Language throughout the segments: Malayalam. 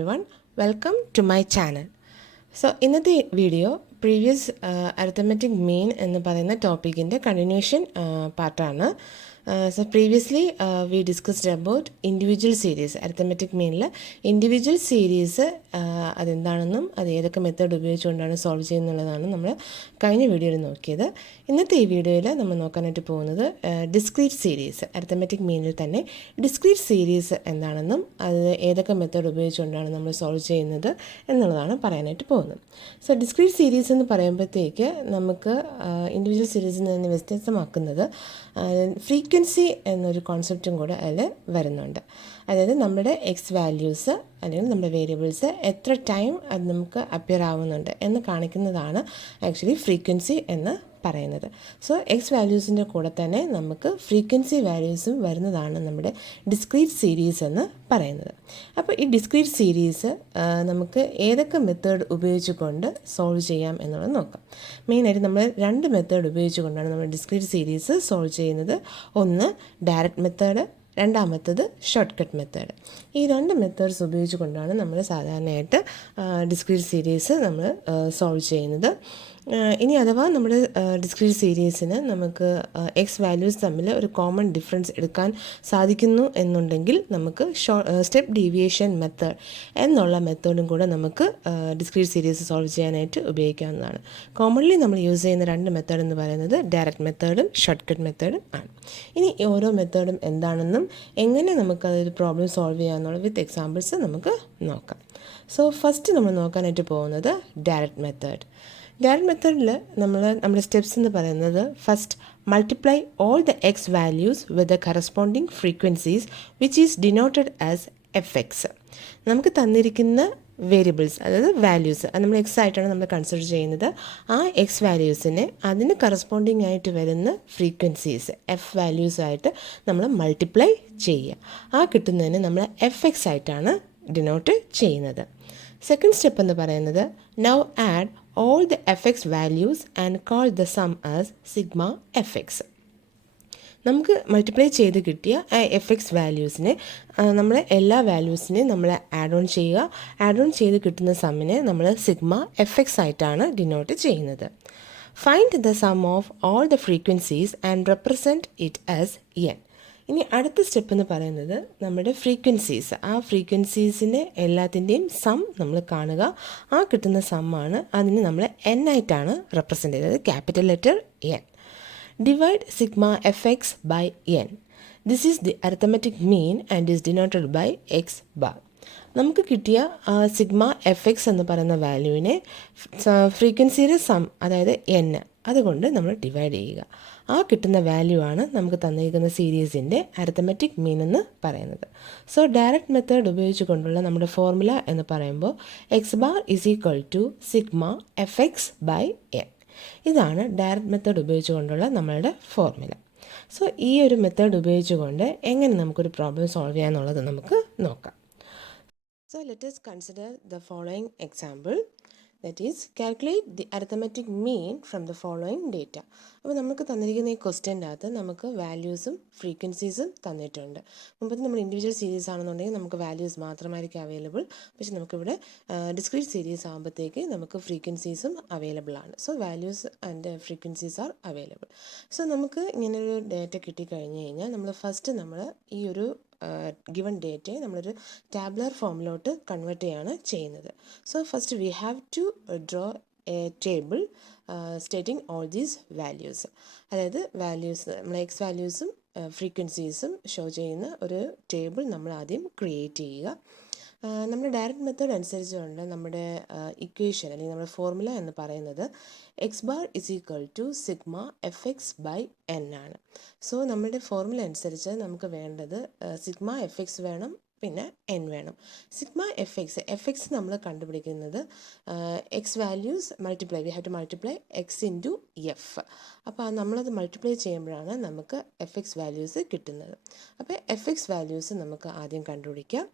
everyone, welcome to my channel. So ഇന്നത്തെ വീഡിയോ പ്രീവിയസ് അരിത്തമെറ്റിക് മീൻ എന്ന് പറയുന്ന ടോപ്പിക്കിൻ്റെ കണ്ടിന്യൂഷൻ പാർട്ടാണ്. So previously we discussed about individual series. Arithmetic മീനിൽ ഇൻഡിവിജ്വൽ സീരീസ് അതെന്താണെന്നും അത് ഏതൊക്കെ മെത്തേഡ് ഉപയോഗിച്ചുകൊണ്ടാണ് സോൾവ് ചെയ്യുന്നുള്ളതാണ് നമ്മൾ കഴിഞ്ഞ വീഡിയോയിൽ നോക്കിയത്. ഇന്നത്തെ ഈ വീഡിയോയിൽ നമ്മൾ നോക്കാനായിട്ട് പോകുന്നത് ഡിസ്ക്രീറ്റ് സീരീസ്. അരിത്തമെറ്റിക് മീനിൽ തന്നെ ഡിസ്ക്രീറ്റ് സീരീസ് എന്താണെന്നും അത് ഏതൊക്കെ മെത്തേഡ് ഉപയോഗിച്ചുകൊണ്ടാണ് നമ്മൾ സോൾവ് ചെയ്യുന്നത് എന്നുള്ളതാണ് പറയാനായിട്ട് പോകുന്നത്. സോ ഡിസ്ക്രീറ്റ് സീരീസ് എന്ന് പറയുമ്പോഴത്തേക്ക് നമുക്ക് ഇൻഡിവിജ്വൽ സീരീസിൽ നിന്ന് വ്യത്യസ്തമാക്കുന്നത് ഫ്രീക്വൻസി എന്നൊരു കോൺസെപ്റ്റും കൂടെ അതിൽ വരുന്നുണ്ട്. അതായത് നമ്മുടെ എക്സ് വാല്യൂസ് അല്ലെങ്കിൽ നമ്മുടെ വേരിയബിൾസ് എത്ര ടൈം അത് നമുക്ക് അപ്പിയർ ആവുന്നുണ്ട് എന്ന് കാണിക്കുന്നതാണ് ആക്ച്വലി ഫ്രീക്വൻസി എന്ന് പറയുന്നത്. സോ എക്സ് വാല്യൂസിൻ്റെ കൂടെ തന്നെ നമുക്ക് ഫ്രീക്വൻസി വാല്യൂസും വരുന്നതാണ് നമ്മുടെ ഡിസ്ക്രീറ്റ് സീരീസ് എന്ന് പറയുന്നത്. അപ്പോൾ ഈ ഡിസ്ക്രീറ്റ് സീരീസ് നമുക്ക് ഏതൊക്കെ മെത്തേഡ് ഉപയോഗിച്ചുകൊണ്ട് സോൾവ് ചെയ്യാം എന്നുള്ളത് നോക്കാം. മെയിനായിട്ട് നമ്മൾ രണ്ട് മെത്തേഡ് ഉപയോഗിച്ചുകൊണ്ടാണ് നമ്മൾ ഡിസ്ക്രീറ്റ് സീരീസ് സോൾവ് ചെയ്യുന്നത്. ഒന്ന് ഡയറക്റ്റ് മെത്തേഡ്, രണ്ടാമത്തത് ഷോർട്ട് കട്ട് മെത്തേഡ്. ഈ രണ്ട് മെത്തേഡ്സ് ഉപയോഗിച്ചുകൊണ്ടാണ് നമ്മൾ സാധാരണയായിട്ട് ഡിസ്ക്രീറ്റ് സീരീസ് നമ്മൾ സോൾവ് ചെയ്യുന്നത്. ഇനി അഥവാ നമ്മുടെ ഡിസ്ക്രീറ്റ് സീരീസിന് നമുക്ക് എക്സ് വാല്യൂസ് തമ്മിൽ ഒരു കോമൺ ഡിഫറൻസ് എടുക്കാൻ സാധിക്കുന്നു എന്നുണ്ടെങ്കിൽ നമുക്ക് സ്റ്റെപ്പ് ഡീവിയേഷൻ മെത്തേഡ് എന്നുള്ള മെത്തേഡും കൂടെ നമുക്ക് ഡിസ്ക്രീറ്റ് സീരീസ് സോൾവ് ചെയ്യാനായിട്ട് ഉപയോഗിക്കാവുന്നതാണ്. കോമൺലി നമ്മൾ യൂസ് ചെയ്യുന്ന രണ്ട് മെത്തേഡ് എന്ന് പറയുന്നത് ഡയറക്റ്റ് മെത്തേഡും ഷോർട്ട് കട്ട് മെത്തേഡും ആണ്. ഇനി ഓരോ മെത്തേഡും എന്താണെന്നും എങ്ങനെ നമുക്കതൊരു പ്രോബ്ലം സോൾവ് ചെയ്യാമെന്നുള്ള വിത്ത് എക്സാമ്പിൾസ് നമുക്ക് നോക്കാം. സോ ഫസ്റ്റ് നമ്മൾ നോക്കാനായിട്ട് പോകുന്നത് ഡയറക്റ്റ് മെത്തേഡ്. ഡയറക്റ്റ് മെത്തേഡിൽ നമ്മുടെ സ്റ്റെപ്സ് എന്ന് പറയുന്നത് first multiply all the X values with the corresponding frequencies which is denoted as F X. നമുക്ക് തന്നിരിക്കുന്ന വേരിയബിൾസ്, അതായത് വാല്യൂസ്, അത് നമ്മൾ എക്സ് ആയിട്ടാണ് നമ്മൾ കൺസിഡർ ചെയ്യുന്നത്. ആ എക്സ് വാല്യൂസിനെ അതിന് കറസ്പോണ്ടിങ് ആയിട്ട് വരുന്ന ഫ്രീക്വൻസീസ് എഫ് വാല്യൂസായിട്ട് നമ്മൾ മൾട്ടിപ്ലൈ ചെയ്യുക. ആ കിട്ടുന്നതിന് നമ്മൾ എഫ് എക്സ് ആയിട്ടാണ് ഡിനോട്ട് ചെയ്യുന്നത്. സെക്കൻഡ് സ്റ്റെപ്പ് എന്ന് പറയുന്നത് now add all the fx values and call the sum as sigma fx. നമുക്ക് മൾട്ടിപ്ലൈ ചെയ്ത് കിട്ടിയ എഫ് എക്സ് വാല്യൂസിനെ നമ്മൾ എല്ലാ വാല്യൂസിനെയും നമ്മൾ ആഡ് ഓൺ ചെയ്യുക. ആഡ് ഓൺ ചെയ്ത് കിട്ടുന്ന സമ്മിനെ നമ്മൾ സിഗ്മ എഫ് എക്സ് ആയിട്ടാണ് ഡിനോട്ട് ചെയ്യുന്നത്. Find the sum of all the frequencies and represent it as an. ഇനി അടുത്ത സ്റ്റെപ്പ് എന്ന് പറയുന്നത് നമ്മുടെ ഫ്രീക്വൻസീസ്, ആ ഫ്രീക്വൻസീസിൻ്റെ എല്ലാത്തിൻ്റെയും സം നമ്മൾ കാണുക. ആ കിട്ടുന്ന സമ്മാണ് അതിന് നമ്മൾ എൻ ആയിട്ടാണ് റെപ്രസെൻ്റ് ചെയ്തത്, capital letter N. Divide sigma F X by N. This is the arithmetic mean and is denoted by X bar. നമുക്ക് കിട്ടിയ സിഗ്മ എഫ് എക്സ് എന്ന് പറയുന്ന വാല്യൂവിനെ ഫ്രീക്വൻസിയുടെ സം, അതായത് എൻ, അതുകൊണ്ട് നമ്മൾ ഡിവൈഡ് ചെയ്യുക. ആ കിട്ടുന്ന വാല്യൂ ആണ് നമുക്ക് തന്നിരിക്കുന്ന സീരീസിൻ്റെ അരിത്തമെറ്റിക് മീൻ എന്ന് പറയുന്നത്. സോ ഡയറക്റ്റ് മെത്തേഡ് ഉപയോഗിച്ച് കൊണ്ടുള്ള നമ്മുടെ ഫോർമുല എന്ന് പറയുമ്പോൾ X bar is equal to sigma F X by N. ഇതാണ് ഡയറക്റ്റ് മെത്തേഡ് ഉപയോഗിച്ച് കൊണ്ടുള്ള നമ്മളുടെ ഫോർമുല. സോ ഈ ഒരു മെത്തേഡ് ഉപയോഗിച്ചുകൊണ്ട് എങ്ങനെ നമുക്കൊരു പ്രോബ്ലം സോൾവ് ചെയ്യാമെന്നുള്ളത് നമുക്ക് നോക്കാം. So let us consider the following example, that is calculate the arithmetic mean from the following data. അപ്പോൾ നമുക്ക് തന്നിരിക്കുന്ന ഈ ക്വസ്റ്റ്യൻ്റെ അകത്ത് നമുക്ക് വാല്യൂസും ഫ്രീക്വൻസീസും തന്നിട്ടുണ്ട്. മുമ്പത്തെ നമ്മൾ ഇൻഡിവിജ്വൽ സീരീസ് ആണെന്നുണ്ടെങ്കിൽ നമുക്ക് വാല്യൂസ് മാത്രമായിരിക്കും അവൈലബിൾ. പക്ഷേ നമുക്കിവിടെ ഡിസ്ക്രീറ്റ് സീരീസ് ആകുമ്പോഴത്തേക്ക് നമുക്ക് ഫ്രീക്വൻസീസും അവൈലബിൾ ആണ്. So values and frequencies are available. So നമുക്ക് ഇങ്ങനൊരു ഡേറ്റ കിട്ടിക്കഴിഞ്ഞ് കഴിഞ്ഞാൽ നമ്മൾ ഫസ്റ്റ് നമ്മൾ ഈ ഒരു ഗിവൺ ഡേറ്റയെ നമ്മളൊരു ടാബ്ലർ ഫോമിലോട്ട് കൺവേർട്ട് ചെയ്യാണ് ചെയ്യുന്നത്. So first we have to draw a table stating all these values. അതായത് വാല്യൂസ് നമ്മൾ എക്സ് വാല്യൂസും ഫ്രീക്വൻസീസും ഷോ ചെയ്യുന്ന ഒരു ടേബിൾ നമ്മൾ ആദ്യം ക്രിയേറ്റ് ചെയ്യുക. നമ്മുടെ ഡയറക്റ്റ് മെത്തേഡ് അനുസരിച്ചുകൊണ്ട് നമ്മുടെ ഇക്വേഷൻ അല്ലെങ്കിൽ നമ്മുടെ ഫോർമുല എന്ന് പറയുന്നത് X bar is equal to sigma F X by N ആണ്. സോ നമ്മുടെ ഫോർമുല അനുസരിച്ച് നമുക്ക് വേണ്ടത് സിഗ്മ എഫ് എക്സ് വേണം, പിന്നെ എൻ വേണം. സിഗ്മ എഫ് എക്സ് നമ്മൾ കണ്ടുപിടിക്കുന്നത് X values multiply, we have to multiply X into F. അപ്പോൾ നമ്മളത് മൾട്ടിപ്ലൈ ചെയ്യുമ്പോഴാണ് നമുക്ക് എഫ് എക്സ് വാല്യൂസ് കിട്ടുന്നത്. അപ്പോൾ എഫ് എക്സ് വാല്യൂസ് നമുക്ക് ആദ്യം കണ്ടുപിടിക്കാം.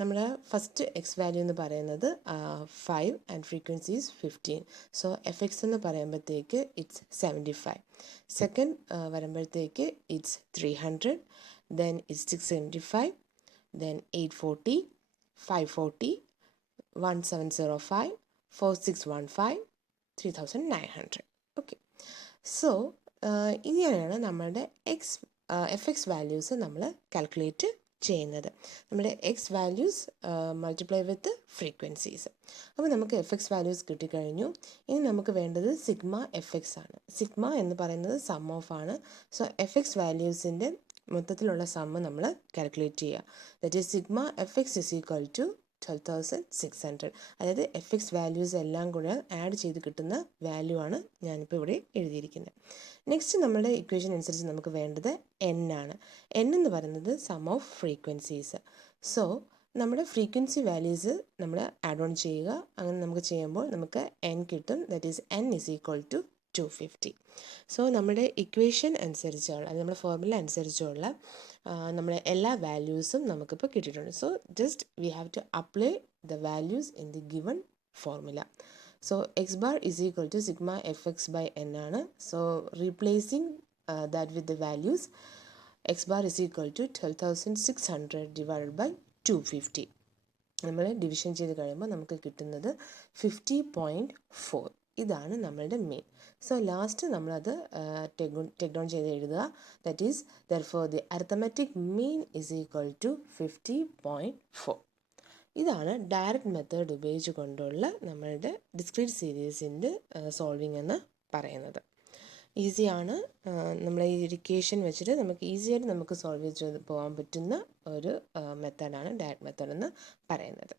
നമ്മുടെ ഫസ്റ്റ് എക്സ് വാല്യൂ എന്ന് പറയുന്നത് 5 and frequencies 15. So F X എന്ന് പറയുമ്പോഴത്തേക്ക് ഇറ്റ്സ് 75. സെക്കൻഡ് വരുമ്പോഴത്തേക്ക് it's 300, then it's 675, then 840, 540, 1705, 4615, 3900. Okay, so ഇങ്ങനെയാണ് നമ്മളുടെ എഫ് എക്സ് വാല്യൂസ് നമ്മൾ കാൽക്കുലേറ്റ് ചെയ്യുന്നത്. നമ്മുടെ X values multiply with frequencies. അപ്പോൾ നമുക്ക് എഫ് എക്സ് വാല്യൂസ് കിട്ടിക്കഴിഞ്ഞു. ഇനി നമുക്ക് വേണ്ടത് സിഗ്മ എഫ് എക്സ് ആണ്. സിഗ്മ എന്ന് പറയുന്നത് സം ഓഫ് ആണ്. സോ എഫ് എക്സ് വാല്യൂസിൻ്റെ മൊത്തത്തിലുള്ള സമ്മ് നമ്മൾ കാൽക്കുലേറ്റ് ചെയ്യുക. That is sigma F X is equal to 12,600. അതായത് എഫ് എക്സ് വാല്യൂസ് എല്ലാം കൂടെ ആഡ് ചെയ്ത് കിട്ടുന്ന വാല്യൂ ആണ് ഞാനിപ്പോൾ ഇവിടെ എഴുതിയിരിക്കുന്നത്. നെക്സ്റ്റ് നമ്മുടെ ഇക്വേഷൻ അനുസരിച്ച് നമുക്ക് വേണ്ടത് എൻ ആണ്. എൻ എന്ന് പറയുന്നത് സം ഓഫ് ഫ്രീക്വൻസീസ്. സോ നമ്മുടെ ഫ്രീക്വൻസി വാല്യൂസ് നമ്മൾ ആഡ് ഓൺ ചെയ്യുക. അങ്ങനെ നമുക്ക് ചെയ്യുമ്പോൾ നമുക്ക് എൻ കിട്ടും. That is N is equal to 250. So നമ്മുടെ ഇക്വേഷൻ അനുസരിച്ചുള്ള, അത് നമ്മുടെ ഫോർമുല അനുസരിച്ചുള്ള നമ്മുടെ എല്ലാ വാല്യൂസും നമുക്കിപ്പോൾ കിട്ടിയിട്ടുണ്ട്. So just we have to apply the values in the given formula. So x bar is equal to sigma F X by N ആണ്. So replacing that with the values, x bar is equal to 12,600 divided by 250. നമ്മൾ ഡിവിഷൻ ചെയ്ത് കഴിയുമ്പോൾ നമുക്ക് കിട്ടുന്നത് 50.4. ഇതാണ് നമ്മളുടെ മെയിൻ. സോ ലാസ്റ്റ് നമ്മളത് ടേക്ക് ഡൗൺ ചെയ്ത് എഴുതുക. That is therefore the arithmetic mean is equal to 50.4. ഇതാണ് ഡയറക്റ്റ് മെത്തേഡ് ഉപയോഗിച്ച് കൊണ്ടുള്ള നമ്മളുടെ ഡിസ്ക്രീറ്റ് സീരീസിൻ്റെ സോൾവിങ് എന്ന് പറയുന്നത്. ഈസിയാണ്. നമ്മളെ ഈ ഇക്വേഷൻ വെച്ചിട്ട് നമുക്ക് ഈസിയായിട്ട് നമുക്ക് സോൾവ് ചെയ്ത് പോകാൻ പറ്റുന്ന ഒരു മെത്തേഡാണ് ഡയറക്റ്റ് മെത്തേഡ് എന്ന് പറയുന്നത്.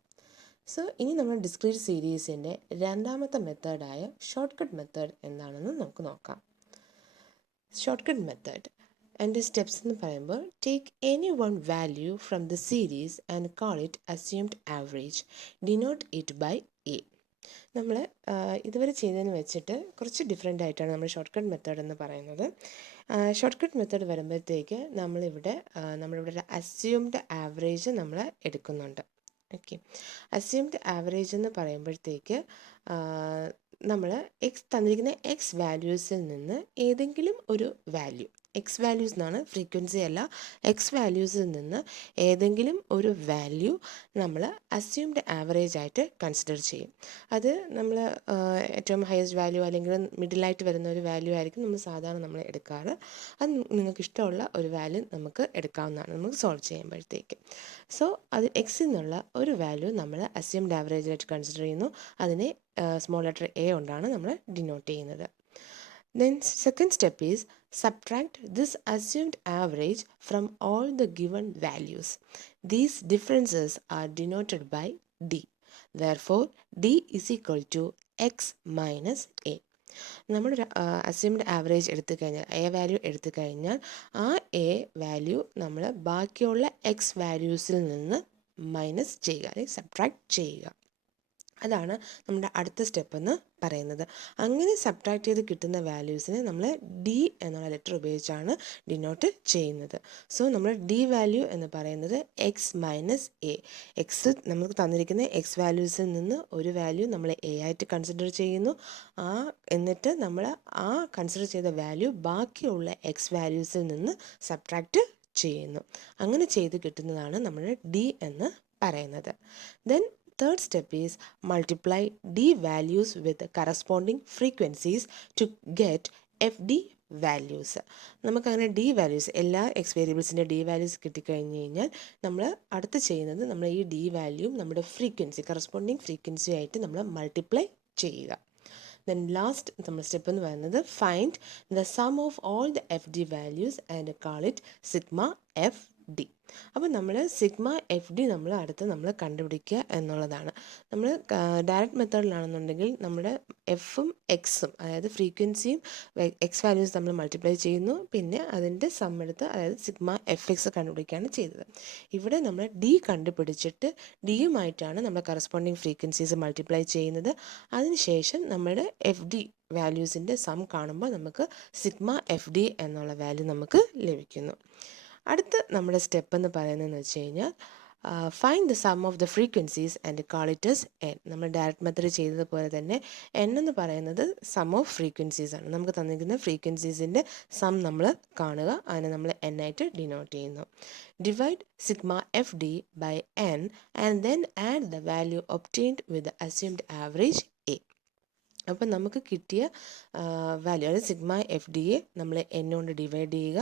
സോ ഇനി നമ്മൾ ഡിസ്ക്രീറ്റ് സീരീസിൻ്റെ രണ്ടാമത്തെ മെത്തേഡായ ഷോർട്ട് കട്ട് മെത്തേഡ് എന്താണെന്ന് നമുക്ക് നോക്കാം. ഷോർട്ട് കട്ട് മെത്തേഡ് അതിൻ്റെ സ്റ്റെപ്സ് എന്ന് പറയുമ്പോൾ, take any one value from the series and call it assumed average, denote it by A. നമ്മൾ ഇതുവരെ ചെയ്തതെന്ന് വെച്ചിട്ട് കുറച്ച് ഡിഫറെൻ്റ് ആയിട്ടാണ് നമ്മൾ ഷോർട്ട് കട്ട് മെത്തേഡ് എന്ന് പറയുന്നത്. ഷോർട്ട് കട്ട് മെത്തേഡ് വരുമ്പോഴത്തേക്ക് നമ്മളിവിടെ ഒരു അസ്യൂംഡ് ആവറേജ് നമ്മൾ എടുക്കുന്നുണ്ട്. ഓക്കെ, അസ്യൂംഡ് ആവറേജ് എന്ന് പറയുമ്പോഴത്തേക്ക് നമ്മൾ തന്നിരിക്കുന്ന എക്സ് വാല്യൂസിൽ നിന്ന് ഏതെങ്കിലും ഒരു വാല്യൂ, എക്സ് വാല്യൂസ് എന്നാണ്, ഫ്രീക്വൻസി അല്ല, എക്സ് വാല്യൂസിൽ നിന്ന് ഏതെങ്കിലും ഒരു വാല്യൂ നമ്മൾ അസ്യൂംഡ് ആവറേജ് ആയിട്ട് കൺസിഡർ ചെയ്യും. അത് നമ്മൾ ഏറ്റവും ഹയസ്റ്റ് വാല്യൂ അല്ലെങ്കിൽ മിഡിലായിട്ട് വരുന്ന ഒരു വാല്യൂ ആയിരിക്കും നമ്മൾ സാധാരണ നമ്മൾ എടുക്കാറ്. അത് നിങ്ങൾക്ക് ഇഷ്ടമുള്ള ഒരു വാല്യൂ നമുക്ക് എടുക്കാവുന്നതാണ് നമുക്ക് സോൾവ് ചെയ്യുമ്പോഴത്തേക്ക്. സോ അത് എക്സിൽ നിന്നുള്ള ഒരു വാല്യൂ നമ്മൾ അസ്യൂംഡ് ആവറേജ് ആയിട്ട് കൺസിഡർ ചെയ്യുന്നു. അതിനെ സ്മോൾ ലെറ്റർ എ കൊണ്ടാണ് നമ്മൾ ഡിനോട്ട് ചെയ്യുന്നത്. Then second step is subtract this assumed average from all the given values. These differences are denoted by D. Therefore, D is equal to x minus a. നമ്മളൊരു അസ്യൂംഡ് ആവറേജ് എടുത്തു കഴിഞ്ഞാൽ, എ വാല്യൂ എടുത്തു കഴിഞ്ഞാൽ ആ എ വാല്യൂ നമ്മൾ ബാക്കിയുള്ള എക്സ് വാല്യൂസിൽ നിന്ന് മൈനസ് ചെയ്യുക, അല്ലെങ്കിൽ സബ്ട്രാക്ട് ചെയ്യുക. അതാണ് നമ്മുടെ അടുത്ത സ്റ്റെപ്പ് എന്ന് പറയുന്നത്. അങ്ങനെ സബ്ട്രാക്ട് ചെയ്ത് കിട്ടുന്ന വാല്യൂസിനെ നമ്മൾ ഡി എന്നുള്ള ലെറ്റർ ഉപയോഗിച്ചാണ് ഡിനോട്ട് ചെയ്യുന്നത്. സോ നമ്മൾ ഡി വാല്യൂ എന്ന് പറയുന്നത് എക്സ് മൈനസ് എ. എക്സ് നമുക്ക് തന്നിരിക്കുന്ന എക്സ് വാല്യൂസിൽ നിന്ന് ഒരു വാല്യൂ നമ്മൾ എ ആയിട്ട് കൺസിഡർ ചെയ്യുന്നു. എന്നിട്ട് നമ്മൾ ആ കൺസിഡർ ചെയ്ത വാല്യൂ ബാക്കിയുള്ള എക്സ് വാല്യൂസിൽ നിന്ന് സബ്ട്രാക്ട് ചെയ്യുന്നു. അങ്ങനെ ചെയ്ത് കിട്ടുന്നതാണ് നമ്മൾ ഡി എന്ന് പറയുന്നത്. Then third step is multiply D values with corresponding frequencies to get FD values. നമുക്കങ്ങനെ ഡി വാല്യൂസ്, എല്ലാ എക്സ് വേരിയബിൾസിൻ്റെ ഡി വാല്യൂസ് കിട്ടിക്കഴിഞ്ഞ് കഴിഞ്ഞാൽ നമ്മൾ അടുത്ത് ചെയ്യുന്നത് നമ്മൾ ഈ ഡി വാല്യൂം നമ്മുടെ ഫ്രീക്വൻസി, കറസ്പോണ്ടിങ് ഫ്രീക്വൻസി ആയിട്ട് നമ്മൾ മൾട്ടിപ്ലൈ ചെയ്യുക. ദെൻ ലാസ്റ്റ് നമ്മൾ സ്റ്റെപ്പ് എന്ന് പറയുന്നത് find the sum of all the F D values and call it sigma F D. അപ്പോൾ നമ്മൾ സിഗ്മ എഫ് ഡി നമ്മൾ കണ്ടുപിടിക്കുക എന്നുള്ളതാണ്. നമ്മൾ ഡയറക്റ്റ് മെത്തേഡിലാണെന്നുണ്ടെങ്കിൽ നമ്മുടെ എഫും എക്സും, അതായത് ഫ്രീക്വൻസിയും എക്സ് വാല്യൂസ് നമ്മൾ മൾട്ടിപ്ലൈ ചെയ്യുന്നു, പിന്നെ അതിൻ്റെ സം എടുത്ത്, അതായത് സിഗ്മ എഫ് എക്സ് കണ്ടുപിടിക്കുകയാണ് ചെയ്തത്. ഇവിടെ നമ്മൾ ഡി കണ്ടുപിടിച്ചിട്ട് ഡിയുമായിട്ടാണ് നമ്മൾ കറസ്പോണ്ടിങ് ഫ്രീക്വൻസീസ് മൾട്ടിപ്ലൈ ചെയ്യുന്നത്. അതിനുശേഷം നമ്മുടെ എഫ് ഡി വാല്യൂസിൻ്റെ സം കാണുമ്പോൾ നമുക്ക് സിഗ്മ എഫ് ഡി എന്നുള്ള വാല്യൂ നമുക്ക് ലഭിക്കുന്നു. അടുത്ത നമ്മുടെ സ്റ്റെപ്പ് എന്ന് പറയുന്നതെന്ന് വെച്ച് കഴിഞ്ഞാൽ find the sum of the frequencies and call it as N. നമ്മൾ ഡയറക്റ്റ് മെത്തേഡ് ചെയ്തതുപോലെ തന്നെ എൻ എന്ന് പറയുന്നത് സം ഓഫ് ഫ്രീക്വൻസീസ് ആണ്. നമുക്ക് തന്നിരിക്കുന്ന ഫ്രീക്വൻസീസിൻ്റെ സം നമ്മൾ കാണുക, അതിനെ നമ്മൾ എൻ ആയിട്ട് ഡിനോട്ട് ചെയ്യുന്നു. Divide sigma F D by N and then add the value obtained with assumed average A. അപ്പം നമുക്ക് കിട്ടിയ വാല്യൂ, അതായത് സിഗ്മ എഫ് ഡിയെ നമ്മൾ എൻ കൊണ്ട് ഡിവൈഡ് ചെയ്യുക.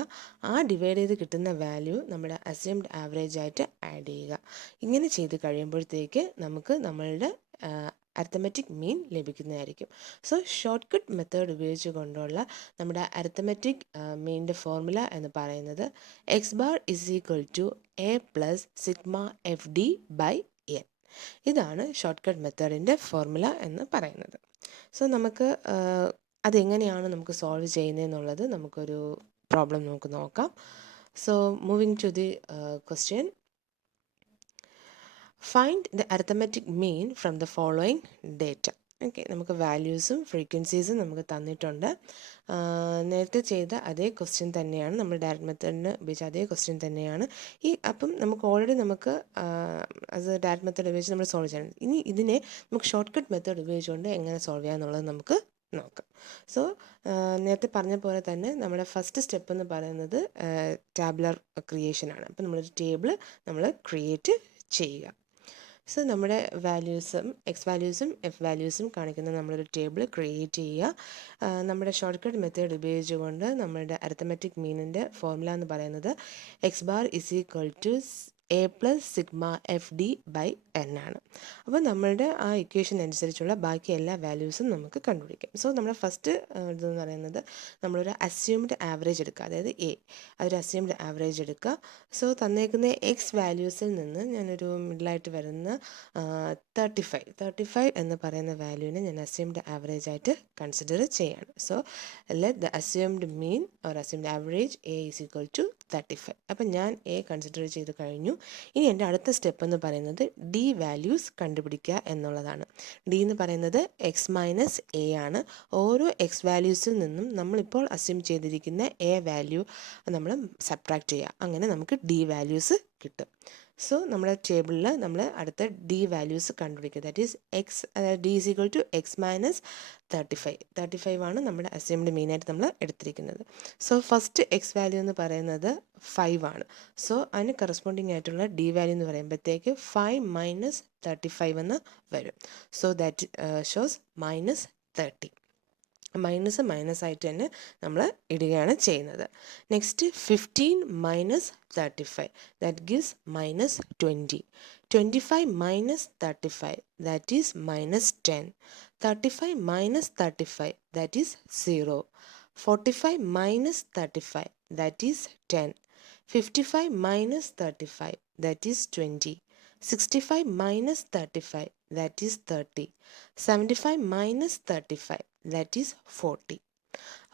ആ ഡിവൈഡ് ചെയ്ത് കിട്ടുന്ന വാല്യൂ നമ്മുടെ അസ്യൂംഡ് ആവറേജ് ആയിട്ട് ആഡ് ചെയ്യുക. ഇങ്ങനെ ചെയ്ത് കഴിയുമ്പോഴത്തേക്ക് നമുക്ക് നമ്മളുടെ അരിത്തമെറ്റിക് മീൻ ലഭിക്കുന്നതായിരിക്കും. സോ ഷോർട്ട് കട്ട് മെത്തേഡ് ഉപയോഗിച്ച് കൊണ്ടുള്ള നമ്മുടെ അരിത്തമെറ്റിക് മീനിൻ്റെ ഫോർമുല എന്ന് പറയുന്നത് X bar is equal to A plus sigma F D by N. ഇതാണ് ഷോർട്ട് കട്ട് മെത്തേഡിൻ്റെ ഫോർമുല എന്ന് പറയുന്നത്. സോ നമുക്ക് അതെങ്ങനെയാണ് നമുക്ക് സോൾവ് ചെയ്യുന്നതെന്നുള്ളത് നമുക്കൊരു പ്രോബ്ലം നമുക്ക് നോക്കാം. So moving to the question. Find the arithmetic mean from the following data. Okay, നമുക്ക് വാല്യൂസും ഫ്രീക്വൻസീസും നമുക്ക് തന്നിട്ടുണ്ട്. നേരത്തെ ചെയ്ത അതേ ക്വസ്റ്റ്യൻ തന്നെയാണ്, നമ്മൾ ഡയറക്റ്റ് മെത്തേഡിന് ഉപയോഗിച്ച അതേ ക്വസ്റ്റ്യൻ തന്നെയാണ് അപ്പം നമുക്ക് ഓൾറെഡി നമുക്ക് അത് ഡയറക്റ്റ് മെത്തേഡ് ഉപയോഗിച്ച് നമ്മൾ സോൾവ് ചെയ്യണം. ഇനി ഇതിനെ നമുക്ക് ഷോർട്ട് കട്ട് മെത്തേഡ് ഉപയോഗിച്ചുകൊണ്ട് എങ്ങനെ സോൾവ് ചെയ്യാമെന്നുള്ളത് നമുക്ക് നോക്കാം. സോ നേരത്തെ പറഞ്ഞ പോലെ തന്നെ നമ്മുടെ ഫസ്റ്റ് സ്റ്റെപ്പ് എന്ന് പറയുന്നത് ടാബുലർ ക്രിയേഷനാണ്. അപ്പം നമ്മളൊരു ടേബിൾ നമ്മൾ ക്രിയേറ്റ് ചെയ്യുക. സോ നമ്മുടെ വാല്യൂസും എക്സ് വാല്യൂസും എഫ് വാല്യൂസും കാണിക്കുന്ന നമ്മളൊരു ടേബിൾ ക്രിയേറ്റ് ചെയ്യുക. നമ്മുടെ ഷോർട്ട് കട്ട് മെത്തേഡ് ഉപയോഗിച്ചുകൊണ്ട് നമ്മുടെ അരിത്തമെറ്റിക് മീനിൻ്റെ ഫോർമുല എന്ന് പറയുന്നത് X bar is equal to A plus sigma F D by N ആണ്. അപ്പോൾ നമ്മളുടെ ആ ഇക്വേഷൻ അനുസരിച്ചുള്ള ബാക്കി എല്ലാ വാല്യൂസും നമുക്ക് കണ്ടുപിടിക്കാം. സോ നമ്മുടെ ഫസ്റ്റ് ഇതെന്ന് പറയുന്നത് നമ്മളൊരു അസ്യൂംഡ് ആവറേജ് എടുക്കുക, അതായത് എ, അതൊരു അസ്യൂംഡ് ആവറേജ് എടുക്കുക. സോ തന്നേക്കുന്ന എക്സ് വാല്യൂസിൽ നിന്ന് ഞാനൊരു മിഡിലായിട്ട് വരുന്ന 35 എന്ന് പറയുന്ന വാല്യൂവിനെ ഞാൻ അസ്യൂംഡ് ആവറേജ് ആയിട്ട് കൺസിഡർ ചെയ്യാണ്. So let the assumed mean or assumed average A is equal to 35. അപ്പം ഞാൻ എ കൺസിഡർ ചെയ്ത് കഴിഞ്ഞു. ഇനി എൻ്റെ അടുത്ത സ്റ്റെപ്പ് എന്ന് പറയുന്നത് ഡി വാല്യൂസ് കണ്ടുപിടിക്കുക എന്നുള്ളതാണ്. ഡി എന്ന് പറയുന്നത് എക്സ് മൈനസ് എ ആണ്. ഓരോ എക്സ് വാല്യൂസിൽ നിന്നും നമ്മളിപ്പോൾ അസ്യൂം ചെയ്തിരിക്കുന്ന എ വാല്യൂ നമ്മൾ സബ്ട്രാക്ട് ചെയ്യുക. അങ്ങനെ നമുക്ക് ഡി വാല്യൂസ് കിട്ടും. സോ നമ്മുടെ ടേബിളിൽ നമ്മൾ അടുത്ത ഡി വാല്യൂസ് കണ്ടുപിടിക്കുക. ദാറ്റ് ഈസ് എക്സ്, അതായത് d is equal to x minus 35 ആണ് നമ്മുടെ അസ്യൂംഡ് മീനായിട്ട് നമ്മൾ എടുത്തിരിക്കുന്നത്. സോ ഫസ്റ്റ് എക്സ് വാല്യൂ എന്ന് പറയുന്നത് 5 ആണ്. സോ അതിന് കറസ്പോണ്ടിങ് ആയിട്ടുള്ള ഡി വാല്യൂ എന്ന് പറയുമ്പോഴത്തേക്ക് 5 മൈനസ് 35 എന്ന് വരും. So that shows minus 30. Minus ആയിട്ട് തന്നെ നമ്മൾ ഇടുകയാണ് ചെയ്യുന്നത്. Next 15 minus 35, that gives minus 20. 25 minus 35, that is minus 10. 35 minus 35, that is 0. 45 minus 35, that is 10. 55 minus 35, that is 20. 65 minus 35, that is 30. 75 minus 35, that is 40.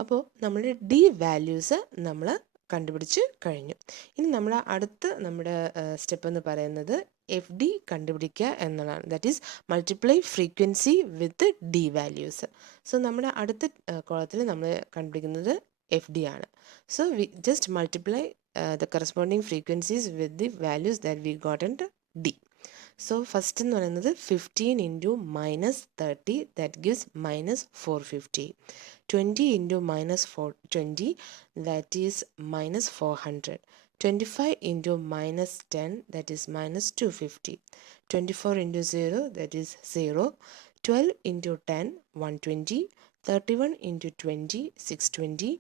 അപ്പോൾ നമ്മുടെ ഡി വാല്യൂസ് നമ്മൾ കണ്ടുപിടിച്ച് കഴിഞ്ഞു. ഇനി നമ്മൾ അടുത്ത നമ്മുടെ സ്റ്റെപ്പ് എന്ന് പറയുന്നത് എഫ് ഡി കണ്ടുപിടിക്കുക എന്നുള്ളതാണ്. That is multiply frequency with D values. So നമ്മുടെ അടുത്ത കോളത്തിൽ നമ്മൾ കണ്ടുപിടിക്കുന്നത് എഫ് ഡി ആണ്. So we just multiply the corresponding frequencies with the values that we got in D. So first എന്ന് പറയുന്നത് 15 into minus 30, that gives minus 450. 20 into minus 420, that is minus 400. 25 into minus 10, that is minus 250. 24 into 0, that is 0. 12 into 10, 120. 31 into 20, 620.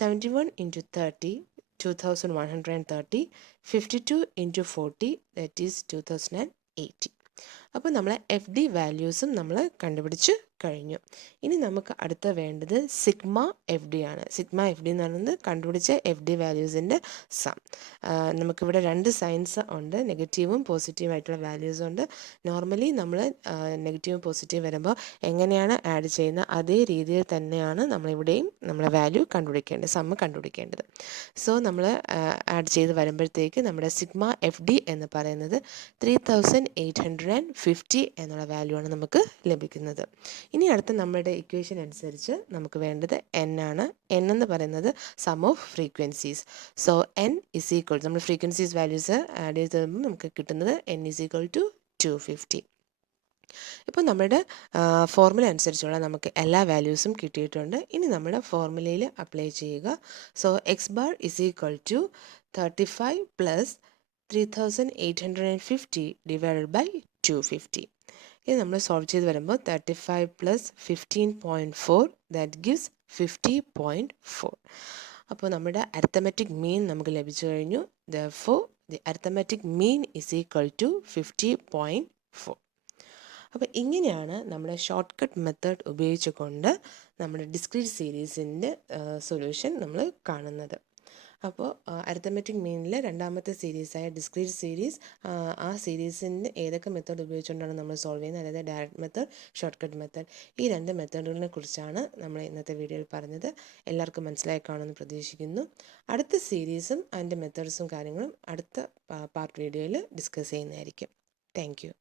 71 into 30, 2130. 52 into 40, that is 2080. അപ്പോൾ നമ്മൾ എഫ് ഡി വാല്യൂസും നമ്മൾ കണ്ടുപിടിച്ച് കഴിഞ്ഞു. ഇനി നമുക്ക് അടുത്ത വേണ്ടത് സിഗ്മ എഫ് ഡി ആണ്. സിഗ്മ എഫ് ഡി എന്ന് പറയുന്നത് കണ്ടുപിടിച്ച എഫ് ഡി വാല്യൂസിൻ്റെ സം. നമുക്കിവിടെ രണ്ട് സൈൻസ് ഉണ്ട്, നെഗറ്റീവും പോസിറ്റീവും ആയിട്ടുള്ള വാല്യൂസും ഉണ്ട്. നോർമലി നമ്മൾ നെഗറ്റീവും പോസിറ്റീവ് വരുമ്പോൾ എങ്ങനെയാണ് ആഡ് ചെയ്യുന്നത് അതേ രീതിയിൽ തന്നെയാണ് നമ്മളിവിടെയും നമ്മളെ വാല്യൂ കണ്ടുപിടിക്കേണ്ടത്, സം കണ്ടുപിടിക്കേണ്ടത്. സോ നമ്മൾ ആഡ് ചെയ്ത് വരുമ്പോഴത്തേക്ക് നമ്മുടെ സിഗ്മ എഫ് ഡി എന്ന് പറയുന്നത് 3850 50 എന്നുള്ള വാല്യൂ ആണ് നമുക്ക് ലഭിക്കുന്നത്. ഇനി അടുത്ത നമ്മുടെ ഇക്വേഷൻ അനുസരിച്ച് നമുക്ക് വേണ്ടത് n ആണ്. n എന്ന് പറയുന്നത് sum of frequencies. So n is equal, നമ്മൾ ഫ്രീക്വൻസീസ് വാല്യൂസ് ആഡ് ചെയ്ത് തരുമ്പോൾ നമുക്ക് കിട്ടുന്നത് n ഇസ് ഈക്വൽ ടു 250. ഇപ്പോൾ നമ്മുടെ ഫോർമുല അനുസരിച്ചുള്ള നമുക്ക് എല്ലാ വാല്യൂസും കിട്ടിയിട്ടുണ്ട്. ഇനി നമ്മുടെ ഫോർമുലയിൽ അപ്ലൈ ചെയ്യുക. So x bar is equal to 35 plus 3850 divided by 250. ഇത് നമ്മൾ സോൾവ് ചെയ്ത് വരുമ്പോൾ 35 പ്ലസ് 15.4 ദാറ്റ് ഗിവ്സ് 50.4. അപ്പോൾ നമ്മുടെ അരിത്തമെറ്റിക് മീൻ നമുക്ക് ലഭിച്ചു കഴിഞ്ഞു. Therefore the arithmetic mean is equal to 50.4. അപ്പോൾ ഇങ്ങനെയാണ് നമ്മുടെ ഷോർട്ട് കട്ട് മെത്തേഡ് ഉപയോഗിച്ചുകൊണ്ട് നമ്മുടെ ഡിസ്ക്രീറ്റ് സീരീസിൻ്റെ സൊല്യൂഷൻ നമ്മൾ കാണുന്നത്. അപ്പോൾ അരിത്തമെറ്റിക് മീനിൽ രണ്ടാമത്തെ സീരീസായ ഡിസ്ക്രീറ്റ് സീരീസ്, ആ സീരീസിൻ്റെ ഏതൊക്കെ മെത്തേഡ് ഉപയോഗിച്ചുകൊണ്ടാണ് നമ്മൾ സോൾവ് ചെയ്യുന്നത്, അതായത് direct method, short cut method, ഈ രണ്ട് മെത്തേഡുകളെ കുറിച്ചാണ് നമ്മൾ ഇന്നത്തെ വീഡിയോയിൽ പറഞ്ഞത്. എല്ലാവർക്കും മനസ്സിലായി കാണുമെന്ന് പ്രതീക്ഷിക്കുന്നു. അടുത്ത സീരീസും അതിൻ്റെ മെത്തേഡ്സും കാര്യങ്ങളും അടുത്ത പാർട്ട് വീഡിയോയിൽ ഡിസ്കസ് ചെയ്യുന്നതായിരിക്കും. Thank you.